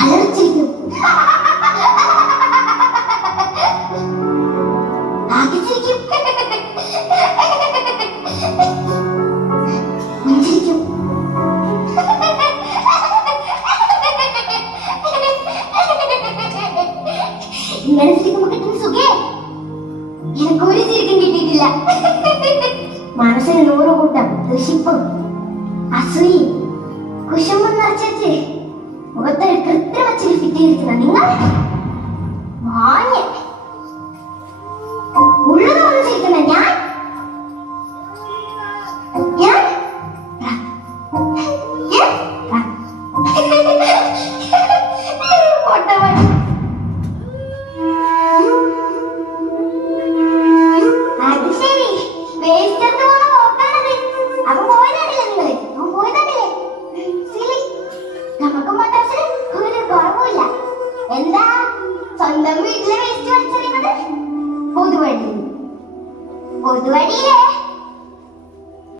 അലർച്ചിരിക്കും. ആകിച്ചിരിക്കും. പുഞ്ചിരിക്കും. ഇങ്ങനെ ചിരിക്കുമ്പോ കിട്ടുന്ന സുഖേ എനിക്കൊരു ചിരിക്കും കിട്ടിയിട്ടില്ല. മനസ്സിന് 100 കൂട്ടം ദുഷിപ്പും അസൂയും കുശുമ്പും നിറച്ചു മുഖത്തൊരു കൃത്രിമ ചിരി ഫിറ്റ് ചെയ്തിരിക്കുന്ന നിങ്ങൾ വാങ്ങി ഉള്ളത് കൊണ്ട് ചിരിക്കുന്ന ഞാൻ എന്താ സ്വന്തം വീട്ടിലെ വേസ്റ്റ് വലിച്ചെറിയുന്നത്? പൊതുവഴിയിലെ